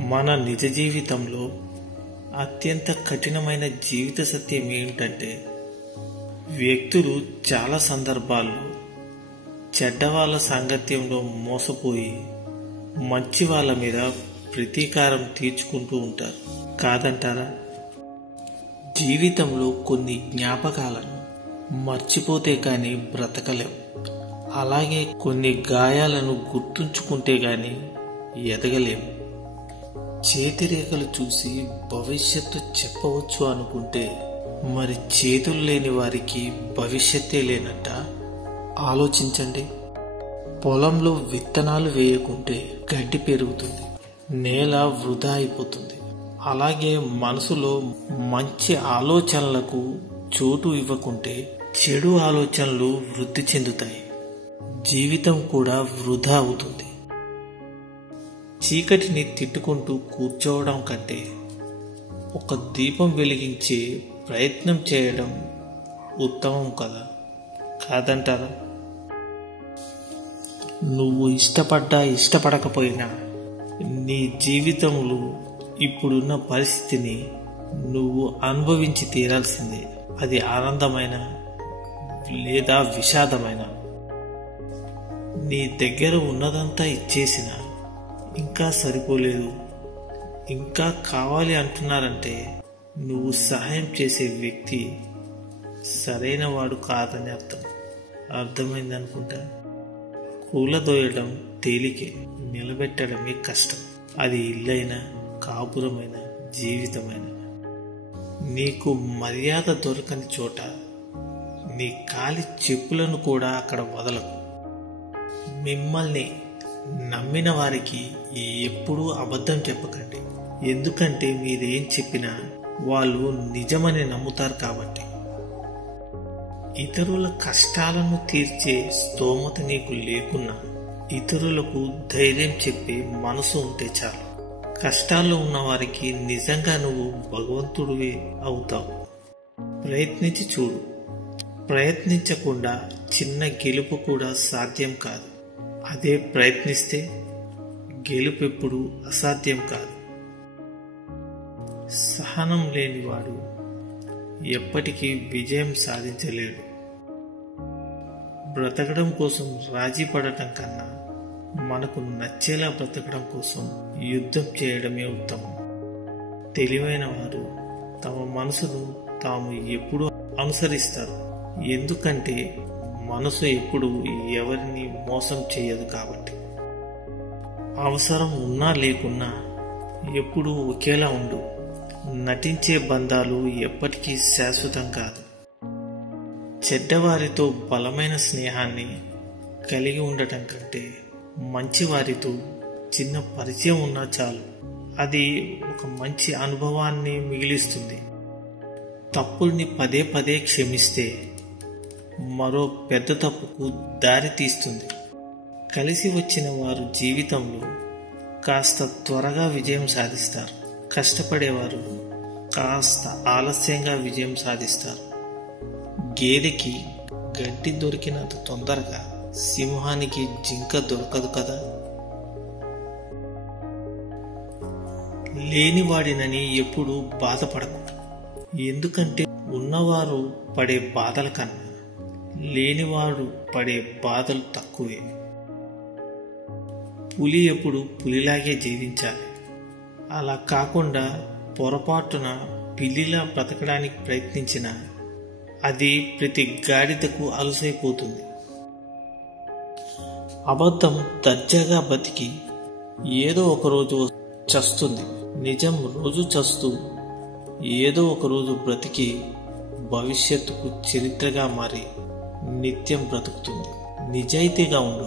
మన నిజ జీవితంలో అత్యంత కఠినమైన జీవిత సత్యం ఏమిటంటే, వ్యక్తులు చాలా సందర్భాల్లో చెడ్డవాళ్ల సాంగత్యంలో మోసపోయి మంచి వాళ్ళ మీద ప్రతీకారం తీర్చుకుంటూ ఉంటారు. కాదంటారా? జీవితంలో కొన్ని జ్ఞాపకాలను మర్చిపోతే కానీ బ్రతకలేం. అలాగే కొన్ని గాయాలను గుర్తుంచుకుంటే గాని ఎదగలేం. చేతిరేఖలు చూసి భవిష్యత్తు చెప్పవచ్చు అనుకుంటే మరి చేతులు లేని వారికి భవిష్యత్తే లేనట్ట. ఆలోచించండి. పొలంలో విత్తనాలు వేయకుంటే గడ్డి పెరుగుతుంది, నేల వృధా అయిపోతుంది. అలాగే మనసులో మంచి ఆలోచనలకు చోటు ఇవ్వకుంటే చెడు ఆలోచనలు వృద్ధి చెందుతాయి, జీవితం కూడా వృధా అవుతుంది. చీకటిని తిట్టుకుంటూ కూర్చోవడం కంటే ఒక దీపం వెలిగించే ప్రయత్నం చేయడం ఉత్తమం కదా, కాదంటారా? నువ్వు ఇష్టపడకపోయినా నీ జీవితంలో ఇప్పుడున్న పరిస్థితిని నువ్వు అనుభవించి తీరాల్సిందే. అది ఆనందమైన లేదా విషాదమైన. నీ దగ్గర ఉన్నదంతా ఇచ్చేసినా ఇంకా సరిపోలేదు, ఇంకా కావాలి అంటున్నారంటే నువ్వు సహాయం చేసే వ్యక్తి సరైన వాడు కాదని అర్థం. అర్థమైందనుకుంటా. కూలదోయడం తేలికే, నిలబెట్టడమే కష్టం. అది ఇల్లైనా, కాపురమైన, జీవితమైన. నీకు మర్యాద దొరకని చోట నీ కాలి చెప్పులను కూడా అక్కడ వదలకు. మిమ్మల్ని నమ్మిన వారికి ఎప్పుడూ అబద్ధం చెప్పకండి. ఎందుకంటే మీరేం చెప్పినా వాళ్ళు నిజమని నమ్ముతారు కాబట్టి. ఇతరుల కష్టాలను తీర్చే స్తోమత నీకు లేకున్నా ఇతరులకు ధైర్యం చెప్పే మనసు ఉంటే చాలు. కష్టాల్లో ఉన్న వారికి నిజంగా నువ్వు భగవంతుడివే అవుతావు. ప్రయత్నించి చూడు. ప్రయత్నించకుండా చిన్న గెలుపు కూడా సాధ్యం కాదు. అదే ప్రయత్నిస్తే గెలుపు ఎప్పుడు అసాధ్యం కాదు. సహనం లేనివాడు ఎప్పటికీ విజయం సాధించలేడు. బ్రతకడం కోసం రాజీ పడటం కన్నా మనకు నచ్చేలా బ్రతకడం కోసం యుద్ధం చేయడమే ఉత్తమం. తెలివైన వారు తమ మనసును తాము ఎప్పుడూ అనుసరిస్తారు. ఎందుకంటే మనసు ఎప్పుడు ఎవరిని మోసం చేయదు కాబట్టి. అవసరం ఉన్నా లేకున్నా ఎప్పుడూ ఒకేలా ఉండు. నటించే బంధాలు ఎప్పటికీ శాశ్వతం కాదు. చెడ్డవారితో బలమైన స్నేహాన్ని కలిగి ఉండటం కంటే మంచివారితో చిన్న పరిచయం ఉన్నా చాలు. అది ఒక మంచి అనుభవాన్ని మిగిలిస్తుంది. తప్పుల్ని పదే పదే క్షమిస్తే మరో పెద్ద తప్పుకు దారి తీస్తుంది. కలిసి వచ్చిన వారు జీవితంలో కాస్త త్వరగా విజయం సాధిస్తారు. కష్టపడేవారు కాస్త ఆలస్యంగా విజయం సాధిస్తారు. గేదెకి గడ్డి దొరికినంత తొందరగా సింహానికి జింక దొరకదు కదా. లేనివాడినని ఎప్పుడు బాధపడకు. ఎందుకంటే ఉన్నవారు పడే బాధల కన్నా లేనివాడు పడే బాధలు తక్కువే. పులి ఎప్పుడు పులిలాగే జీవించాలి. అలా కాకుండా పొరపాటున పిల్లిలా బ్రతకడానికి ప్రయత్నించిన అది ప్రతి గాడిదకు అలుసైపోతుంది. అబద్ధం దర్జాగా బతికి ఏదో ఒకరోజు చస్తుంది. నిజం రోజు చస్తూ ఏదో ఒకరోజు బ్రతికి భవిష్యత్తుకు చరిత్రగా మారి నిత్యం బ్రతుకుతుంది. నిజాయితీగా ఉండు.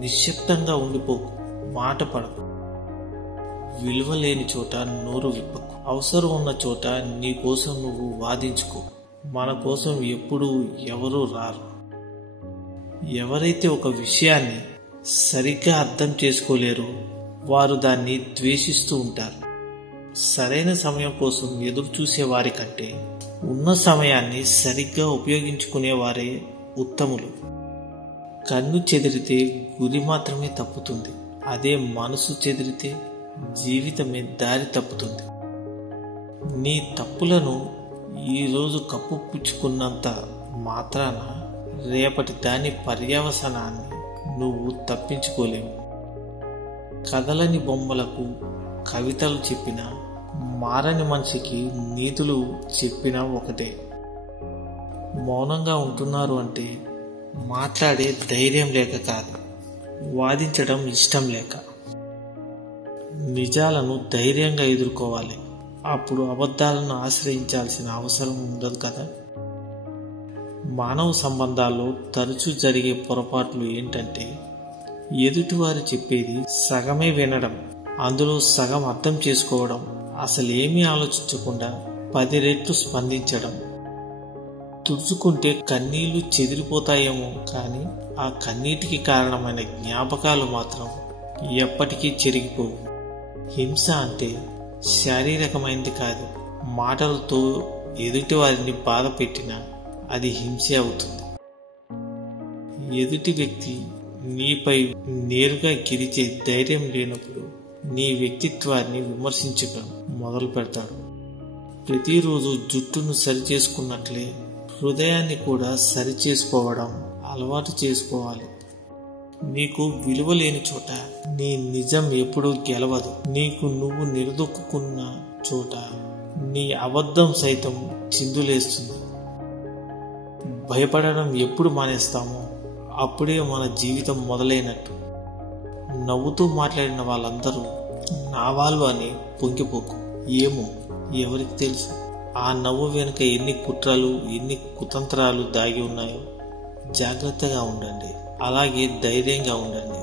నిశ్శబ్దంగా ఉండిపోకు. మాట పడకు. విలువ లేని చోట నోరు విప్పకు. అవసరం ఉన్న చోట నీ కోసం నువ్వు వాదించుకో. మన కోసం ఎప్పుడూ ఎవరూ రారు. ఎవరైతే ఒక విషయాన్ని సరిగ్గా అర్థం చేసుకోలేరో వారు దాన్ని ద్వేషిస్తూ ఉంటారు. సరైన సమయం కోసం ఎదురు చూసే వారి కంటే ఉన్న సమయాన్ని సరిగ్గా ఉపయోగించుకునేవారే ఉత్తములు. కన్ను చెదిరితే గురి మాత్రమే తప్పుతుంది. అదే మనసు చెదిరితే జీవితమే దారి తప్పుతుంది. నీ తప్పులను ఈరోజు కప్పుపుచ్చుకున్నంత మాత్రాన రేపటి దాని పర్యవసానాన్ని నువ్వు తప్పించుకోలేవు. కదలని బొమ్మలకు కవితలు చెప్పినా, మారని మనిషికి నీతులు చెప్పినా ఒకటే. మౌనంగా ఉంటున్నారు అంటే మాట్లాడే ధైర్యం లేక కాదు, వాదించడం ఇష్టం లేక. నిజాలను ధైర్యంగా ఎదుర్కోవాలి. అప్పుడు అబద్ధాలను ఆశ్రయించాల్సిన అవసరం ఉండదు కదా. మానవ సంబంధాల్లో తరచూ జరిగే పొరపాట్లు ఏంటంటే, ఎదుటివారు చెప్పేది సగమే వినడం, అందులో సగం అర్థం చేసుకోవడం, అసలు ఏమీ ఆలోచించకుండా 10 రెట్లు స్పందించడం. తుడుచుకుంటే కన్నీళ్లు చెదిరిపోతాయేమో కానీ ఆ కన్నీటికి కారణమైన జ్ఞాపకాలు మాత్రం ఎప్పటికీ చెరిగిపోవు. హింస అంటే శారీరకమైనది కాదు. మాటలతో ఎదుటి వారిని బాధ పెట్టినా అది హింసే అవుతుంది. ఎదుటి వ్యక్తి నీపై నేరుగా గిరిచే ధైర్యం లేనప్పుడు నీ వ్యక్తిత్వాన్ని విమర్శించక మొదలు పెడతాడు. ప్రతిరోజు జుట్టును సరిచేసుకున్నట్లే హృదయాన్ని కూడా సరిచేసుకోవడం అలవాటు చేసుకోవాలి. నీకు విలువ లేని చోట నీ నిజం ఎప్పుడూ గెలవదు. నీకు నువ్వు నిలదొక్కున్న చోట నీ అబద్ధం సైతం చిందులేస్తుంది. భయపడడం ఎప్పుడు మానేస్తామో అప్పుడే మన జీవితం మొదలైనట్టు. నవ్వుతూ మాట్లాడిన వాళ్ళందరూ నా వాళ్ళు అని పొంగిపోకు. ఏమో ఎవరికి తెలుసు ఆ నవ్వు వెనుక ఎన్ని కుట్రలు, ఎన్ని కుతంత్రాలు దాగి ఉన్నాయో. జాగ్రత్తగా ఉండండి, అలాగే ధైర్యంగా ఉండండి.